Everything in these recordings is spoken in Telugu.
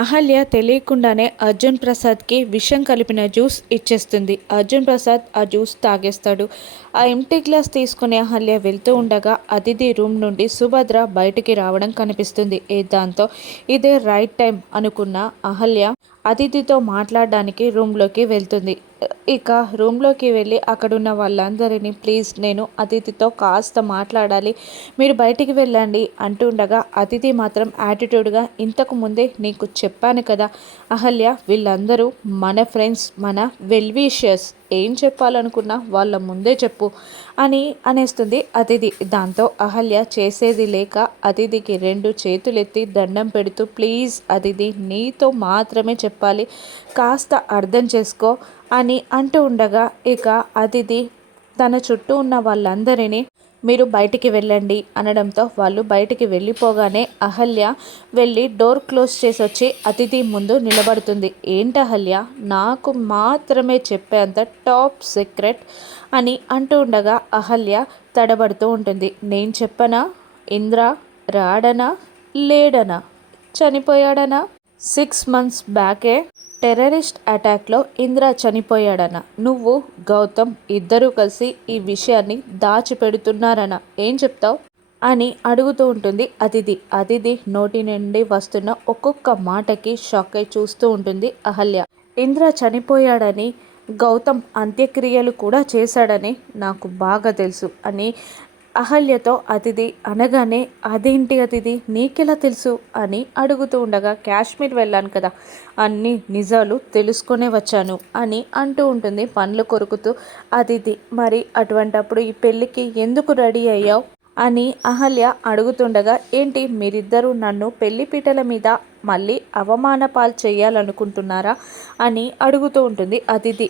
అహల్య తెలియకుండానే అర్జున్ ప్రసాద్కి విషం కలిపిన జ్యూస్ ఇచ్చేస్తుంది. అర్జున్ ప్రసాద్ ఆ జ్యూస్ తాగేస్తాడు. ఆ ఎంటీ గ్లాస్ తీసుకుని అహల్య వెళ్తూ ఉండగా అతిథి రూమ్ నుండి సుభద్ర బయటికి రావడం కనిపిస్తుంది. దాంతో ఇదే రైట్ టైం అనుకున్న అహల్య అతిథితో మాట్లాడడానికి రూమ్లోకి వెళ్తుంది. ఇక రూమ్లోకి వెళ్ళి అక్కడున్న వాళ్ళందరినీ ప్లీజ్ నేను అతిథితో కాస్త మాట్లాడాలి, మీరు బయటికి వెళ్ళండి అంటుండగా అతిథి మాత్రం యాటిట్యూడ్గా ఇంతకు ముందే నీకు చెప్పాను కదా అహల్య, వీళ్ళందరూ మన ఫ్రెండ్స్, మన వెల్విషర్స్, ఏం చెప్పాలనుకున్నా వాళ్ళ ముందే చెప్పు అని అనేస్తుంది అతిథి. దాంతో అహల్య చేసేది లేక అతిథికి 2 చేతులెత్తి దండం పెడుతూ ప్లీజ్ అతిథి, నీతో మాత్రమే చెప్పాలి, కాస్త అర్థం చేసుకో అని అంటూ ఉండగా ఇక అతిథి తన చుట్టూ ఉన్న వాళ్ళందరినీ మీరు బయటికి వెళ్ళండి అనడంతో వాళ్ళు బయటికి వెళ్ళిపోగానే అహల్య వెళ్ళి డోర్ క్లోజ్ చేసి వచ్చి అతిథి ముందు నిలబడుతుంది. ఏంటి అహల్య, నాకు మాత్రమే చెప్పేంత టాప్ సీక్రెట్ అని అంటూ ఉండగా అహల్య తడబడుతూ ఉంటుంది. నేను చెప్పనా, ఇంద్ర రాడనా, లేడనా, చనిపోయాడనా, 6 months బ్యాకే టెర్రరిస్ట్ అటాక్లో ఇంద్ర చనిపోయాడన, నువ్వు గౌతమ్ ఇద్దరూ కలిసి ఈ విషయాన్ని దాచిపెడుతున్నారన, ఏం చెప్తావు అని అడుగుతూ ఉంటుంది అతిథి. అతిథి నోటి నుండి వస్తున్న ఒక్కొక్క మాటకి షాక్ అయి చూస్తూ ఉంటుంది అహల్య. ఇంద్ర చనిపోయాడని, గౌతమ్ అంత్యక్రియలు కూడా చేశాడని నాకు బాగా తెలుసు అని అహల్యతో అతిథి అనగానే, అదేంటి అతిథి నీకెలా తెలుసు అని అడుగుతూ ఉండగా, కాశ్మీర్ వెళ్ళాను కదా, అన్ని నిజాలు తెలుసుకొనే వచ్చాను అని అంటూ ఉంటుంది పండ్లు కొరుకుతూ అతిథి. మరి అటువంటప్పుడు ఈ పెళ్ళికి ఎందుకు రెడీ అయ్యావు అని అహల్య అడుగుతుండగా, ఏంటి మీరిద్దరూ నన్ను పెళ్లిపీటల మీద మళ్ళీ అవమాన పాలు చేయాలనుకుంటున్నారా అని అడుగుతూ ఉంటుంది అతిథి.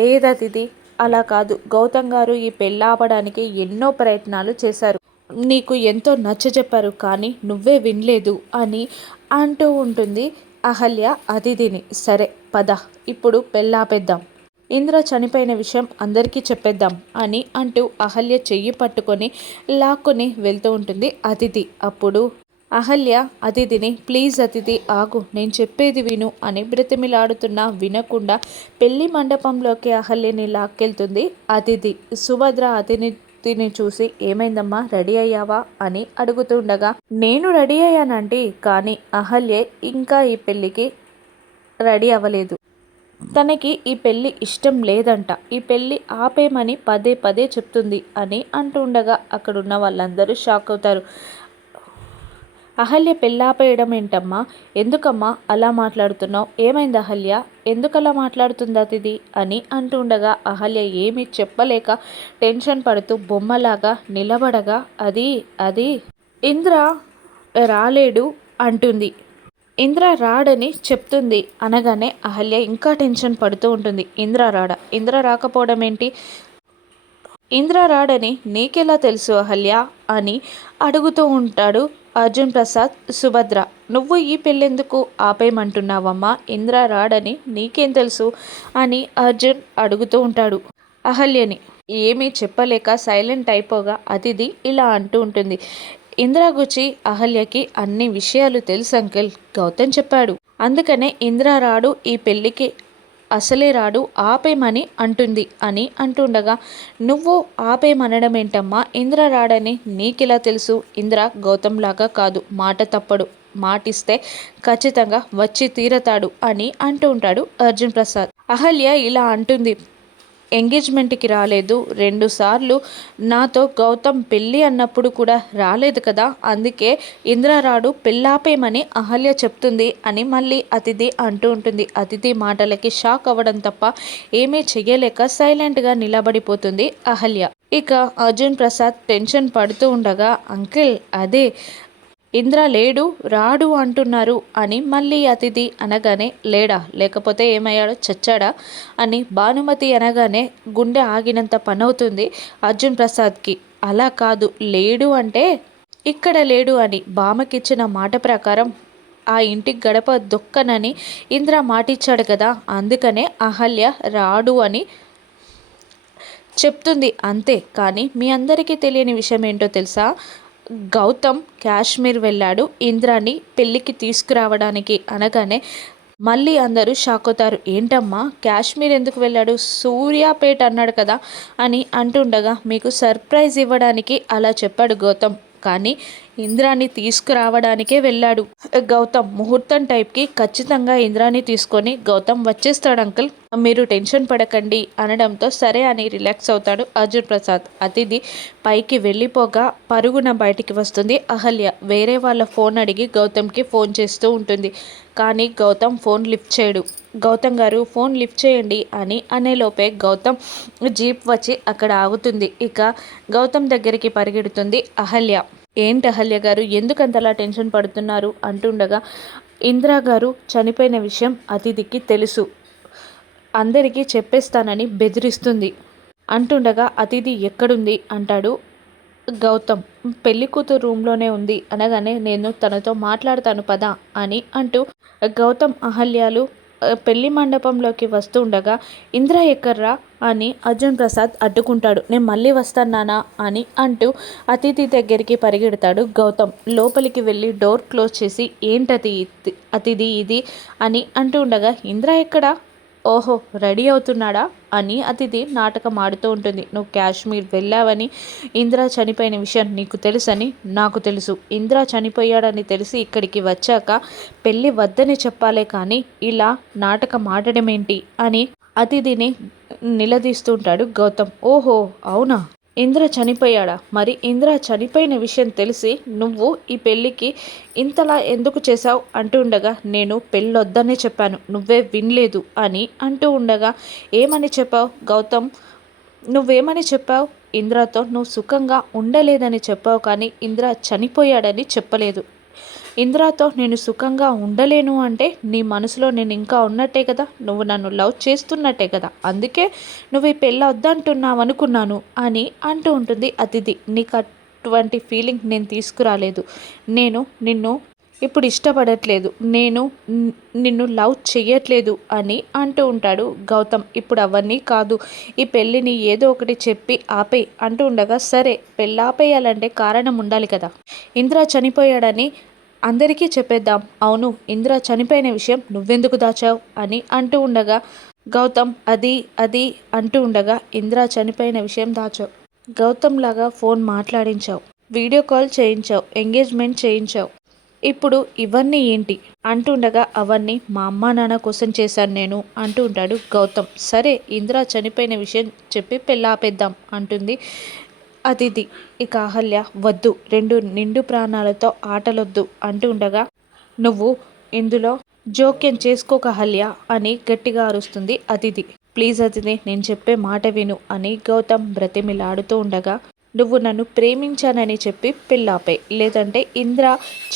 లేదు అతిథి, అలా కాదు, గౌతమ్ గారు ఈ పెళ్ళాపడానికి ఎన్నో ప్రయత్నాలు చేశారు, నీకు ఎంతో నచ్చజెప్పారు, కానీ నువ్వే వినలేదు అని అంటూ ఉంటుంది అహల్య అతిథిని. సరే పద, ఇప్పుడు పెళ్ళాపేద్దాం, ఇంద్ర చనిపోయిన విషయం అందరికీ చెప్పేద్దాం అని అంటూ అహల్య చెయ్యి పట్టుకొని లాక్కొని వెళ్తూ ఉంటుంది అతిథి. అప్పుడు అహల్య అతిథిని ప్లీజ్ అతిథి ఆగు, నేను చెప్పేది విను అని బ్రతిమిలాడుతున్నా వినకుండా పెళ్లి మండపంలోకి అహల్యని లాక్కెళ్తుంది అతిథి. సుభద్ర అతిథిని చూసి ఏమైందమ్మా, రెడీ అయ్యావా అని అడుగుతుండగా, నేను రెడీ అయ్యానంటీ, కానీ అహల్య ఇంకా ఈ పెళ్ళికి రెడీ అవ్వలేదు, తనకి ఈ పెళ్ళి ఇష్టం లేదంట, ఈ పెళ్ళి ఆపేమని పదే పదే చెప్తుంది అని అంటుండగా అక్కడున్న వాళ్ళందరూ షాక్ అవుతారు. అహల్య పెళ్ళాపేయడం ఏంటమ్మా, ఎందుకమ్మా అలా మాట్లాడుతున్నావు, ఏమైంది అహల్య, ఎందుకలా మాట్లాడుతుంది అతిథి అని అంటుండగా అహల్య ఏమీ చెప్పలేక టెన్షన్ పడుతూ బొమ్మలాగా నిలబడగా, అది ఇంద్ర రాలేడు అంటుంది. ఇంద్ర రాడని చెప్తుంది అనగానే అహల్య ఇంకా టెన్షన్ పడుతూ ఉంటుంది. ఇంద్ర రాకపోవడం ఏంటి, ఇంద్ర రాడని నీకెలా తెలుసు అహల్య అని అడుగుతూ ఉంటాడు అర్జున్ ప్రసాద్. సుభద్ర, నువ్వు ఈ పెళ్ళెందుకు ఆపేయమంటున్నావమ్మా, ఇంద్ర రాడని నీకేం తెలుసు అని అర్జున్ అడుగుతూ ఉంటాడు అహల్యని. ఏమీ చెప్పలేక సైలెంట్ అయిపోగా అతిథి ఇలా అంటూ ఉంటుంది. ఇంద్ర గురించి అహల్యకి అన్ని విషయాలు తెలుసు అంకిల్, గౌతమ్ చెప్పాడు, అందుకనే ఇంద్ర రాడు, ఈ పెళ్ళికి అసలే రాడు, ఆపేమని అంటుంది అని అంటుండగా, నువ్వు ఆపేమనడం ఏంటమ్మా, ఇంద్ర రాడని నీకెలా తెలుసు, ఇంద్ర గౌతమ్ లాగా కాదు, మాట తప్పడు, మాటిస్తే ఖచ్చితంగా వచ్చి తీరతాడు అని అంటూ ఉంటాడు అర్జున్ ప్రసాద్. అహల్య ఇలా అంటుంది, ఎంగేజ్మెంట్కి రాలేదు, 2 సార్లు నాతో గౌతమ్ పెళ్ళి అన్నప్పుడు కూడా రాలేదు కదా, అందుకే ఇంద్ర రాడు, పెళ్ళాపేమని అహల్య చెప్తుంది అని మళ్ళీ అతిథి అంటూ ఉంటుంది. అతిథి మాటలకి షాక్ అవ్వడం తప్ప ఏమీ చెయ్యలేక సైలెంట్గా నిలబడిపోతుంది అహల్య. ఇక అర్జున్ ప్రసాద్ టెన్షన్ పడుతూ ఉండగా, అంకిల్ అదే ఇంద్ర లేడు, రాడు అంటున్నారు అని మళ్ళీ అతిథి అనగానే, లేడా, లేకపోతే ఏమయ్యాడో, చచ్చాడా అని భానుమతి అనగానే గుండె ఆగినంత పనవుతుంది అర్జున్ ప్రసాద్కి. అలా కాదు, లేడు అంటే ఇక్కడ లేడు అని బామకిచ్చిన మాట ప్రకారం ఆ ఇంటికి గడప దొక్కనని ఇంద్ర మాటిచ్చాడు కదా, అందుకనే అహల్య రాడు అని చెప్తుంది అంతే. కానీ మీ అందరికీ తెలియని విషయం ఏంటో తెలుసా, గౌతమ్ కాశ్మీర్ వెళ్ళాడు ఇంద్రాని పెళ్ళికి తీసుకురావడానికి అనగానే మళ్ళీ అందరూ షాక్ అవుతారు. ఏంటమ్మా కాశ్మీర్ ఎందుకు వెళ్ళాడు, సూర్యాపేట అన్నాడు కదా అని అంటుండగా, మీకు సర్ప్రైజ్ ఇవ్వడానికి అలా చెప్పాడు గౌతమ్, కానీ ఇంద్రాని తీసుకురావడానికే వెళ్ళాడు. గౌతమ్ ముహూర్తం టైప్కి ఖచ్చితంగా ఇంద్రాని తీసుకొని గౌతమ్ వచ్చేస్తాడు అంకుల్, మీరు టెన్షన్ పడకండి అనడంతో సరే అని రిలాక్స్ అవుతాడు అర్జున్ ప్రసాద్. అతిథి పైకి వెళ్ళిపోగా పరుగున బయటికి వస్తుంది అహల్య. వేరే వాళ్ళ ఫోన్ అడిగి గౌతమ్కి ఫోన్ చేస్తూ ఉంటుంది, కానీ గౌతమ్ ఫోన్ లిఫ్ట్ చేయడు. గౌతమ్ గారు ఫోన్ లిఫ్ట్ చేయండి అని అనేలోపే గౌతమ్ జీప్ వచ్చి అక్కడ ఆగుతుంది. ఇక గౌతమ్ దగ్గరికి పరిగెడుతుంది అహల్య. ఏంటి అహల్య గారు ఎందుకంతలా టెన్షన్ పడుతున్నారు అంటుండగా, ఇందిరా గారు చనిపోయిన విషయం అతిథికి తెలుసు, అందరికీ చెప్పేస్తానని బెదిరిస్తుంది అంటుండగా, అతిథి ఎక్కడుంది అంటాడు గౌతమ్. పెళ్లి కూతురు రూమ్లోనే ఉంది అనగానే, నేను తనతో మాట్లాడతాను పదా అని అంటూ గౌతమ్ అహల్యాలు పెళ్లి మండపంలోకి వస్తూ ఉండగా, ఇంద్ర ఎక్కర్రా అని అర్జున్ ప్రసాద్ అడ్డుకుంటాడు. నేను మళ్ళీ వస్తాను నానా అని అంటూ అతిథి దగ్గరికి పరిగెడతాడు గౌతమ్. లోపలికి వెళ్ళి డోర్ క్లోజ్ చేసి, ఏంటది అతిథి ఇది అని అంటూ ఉండగా, ఇంద్ర ఎక్కడా, ఓహో రెడీ అవుతున్నాడా అని అతిథి నాటకం ఆడుతూ ఉంటుంది. నువ్వు కాశ్మీర్ వెళ్ళావని, ఇంద్ర చనిపోయిన విషయం నీకు తెలుసని నాకు తెలుసు, ఇంద్ర చనిపోయాడని తెలిసి ఇక్కడికి వచ్చాక పెళ్ళి వద్దని చెప్పాలే కానీ ఇలా నాటకం ఆడడమేంటి అని అతిథిని నిలదీస్తుంటాడు గౌతమ్. ఓహో అవునా, ఇంద్ర చనిపోయాడా, మరి ఇంద్ర చనిపోయిన విషయం తెలిసి నువ్వు ఈ పెళ్ళికి ఇంతలా ఎందుకు చేశావు అంటూ ఉండగా, నేను పెళ్ళొద్దనే చెప్పాను, నువ్వే వినలేదు అని అంటూ ఉండగా, ఏమని చెప్పావు గౌతమ్, నువ్వేమని చెప్పావు, ఇంద్రతో నువ్వు సుఖంగా ఉండలేదని చెప్పావు కానీ ఇంద్ర చనిపోయాడని చెప్పలేదు. ఇంద్రతో నేను సుఖంగా ఉండలేను అంటే నీ మనసులో నేను ఇంకా ఉన్నట్టే కదా, నువ్వు నన్ను లవ్ చేస్తున్నట్టే కదా, అందుకే నువ్వు ఈ పెళ్ళి వద్దంటున్నావు అనుకున్నాను అని అంటూ ఉంటుంది అతిథి. నీకు అటువంటి ఫీలింగ్ నేను తీసుకురాలేదు, నేను నిన్ను ఇప్పుడు ఇష్టపడట్లేదు, నేను నిన్ను లవ్ చెయ్యట్లేదు అని అంటూ ఉంటాడు గౌతమ్. ఇప్పుడు అవన్నీ కాదు, ఈ పెళ్ళిని ఏదో ఒకటి చెప్పి ఆపేయి అంటూ ఉండగా, సరే పెళ్ళి ఆపేయాలంటే కారణం ఉండాలి కదా, ఇంద్ర చనిపోయాడని అందరికీ చెప్పేద్దాం, అవును ఇంద్ర చనిపోయిన విషయం నువ్వెందుకు దాచావు అని అంటూ ఉండగా, గౌతమ్ అది అది అంటూ ఉండగా, ఇంద్ర చనిపోయిన విషయం దాచావు, గౌతమ్ లాగా ఫోన్ మాట్లాడించావు, వీడియో కాల్ చేయించావు, ఎంగేజ్మెంట్ చేయించావు, ఇప్పుడు ఇవన్నీ ఏంటి అంటుండగా, అవన్నీ మా అమ్మా నాన్న కోసం చేశాను నేను అంటూ ఉంటాడు గౌతమ్. సరే ఇంద్ర చనిపోయిన విషయం చెప్పి పెళ్ళాపేద్దాం అంటుంది అతిథి. ఇక అహల్య, వద్దు, 2 నిండు ప్రాణాలతో ఆటలొద్దు అంటూ ఉండగా, నువ్వు ఇందులో జోక్యం చేసుకోక అహల్య అని గట్టిగా అరుస్తుంది అతిథి. ప్లీజ్ అతిథి నేను చెప్పే మాట విను అని గౌతమ్ బ్రతిమిలాడుతూ ఉండగా, నువ్వు నన్ను ప్రేమించానని చెప్పి పెళ్ళాపే, లేదంటే ఇంద్ర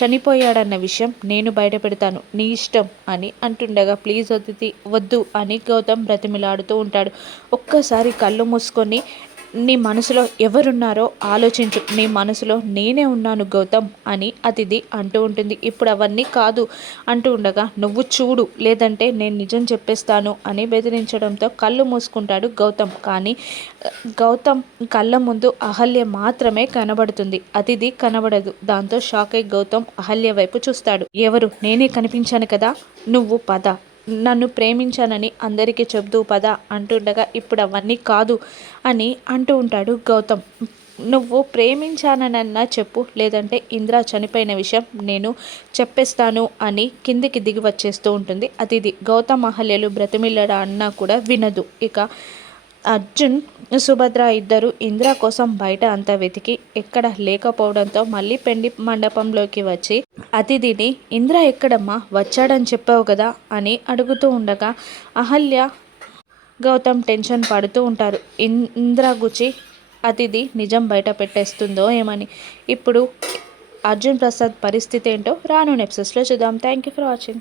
చనిపోయాడన్న విషయం నేను బయట పెడతాను, నీ ఇష్టం అని అంటుండగా, ప్లీజ్ అతిథి వద్దు అని గౌతమ్ బ్రతిమిలాడుతూ ఉంటాడు. ఒక్కసారి కళ్ళు మూసుకొని నీ మనసులో ఎవరున్నారో ఆలోచించు, నీ మనసులో నేనే ఉన్నాను గౌతమ్ అని అతిథి అంటూ ఉంటుంది. ఇప్పుడు అవన్నీ కాదు అంటూ ఉండగా, నువ్వు చూడు లేదంటే నేను నిజం చెప్పేస్తాను అని బెదిరించడంతో కళ్ళు మూసుకుంటాడు గౌతమ్. కానీ గౌతమ్ కళ్ళ ముందు అహల్య మాత్రమే కనబడుతుంది, అతిథి కనబడదు. దాంతో షాక్ అయి గౌతమ్ అహల్య వైపు చూస్తాడు. ఎవరు, నేనే కనిపించాను కదా, నువ్వు పద, నన్ను ప్రేమించానని అందరికీ చెబుతూ పద అంటుండగా, ఇప్పుడు అవన్నీ కాదు అని అంటూ ఉంటాడు గౌతమ్. నువ్వు ప్రేమించానన్నా చెప్పు, లేదంటే ఇంద్ర చనిపోయిన విషయం నేను చెప్పేస్తాను అని కిందికి దిగి వచ్చేస్తూ ఉంటుంది అతిథి. గౌతమ్ అహల్యలు బ్రతిమిల్లడా అన్నా కూడా వినదు. ఇక అర్జున్ సుభద్ర ఇద్దరు ఇంద్ర కోసం బయట అంతా వెతికి ఎక్కడ లేకపోవడంతో మళ్ళీ పెండి మండపంలోకి వచ్చి అతిథిని, ఇంద్ర ఎక్కడమ్మా, వచ్చాడని చెప్పావు కదా అని అడుగుతూ ఉండగా, అహల్య గౌతమ్ టెన్షన్ పడుతూ ఉంటారు. ఇంద్ర గుచి అతిథి నిజం బయట పెట్టేస్తుందో ఏమని. ఇప్పుడు అర్జున్ ప్రసాద్ పరిస్థితి ఏంటో రాను ఎపిసోడ్స్లో చూద్దాం. Thank you for watching.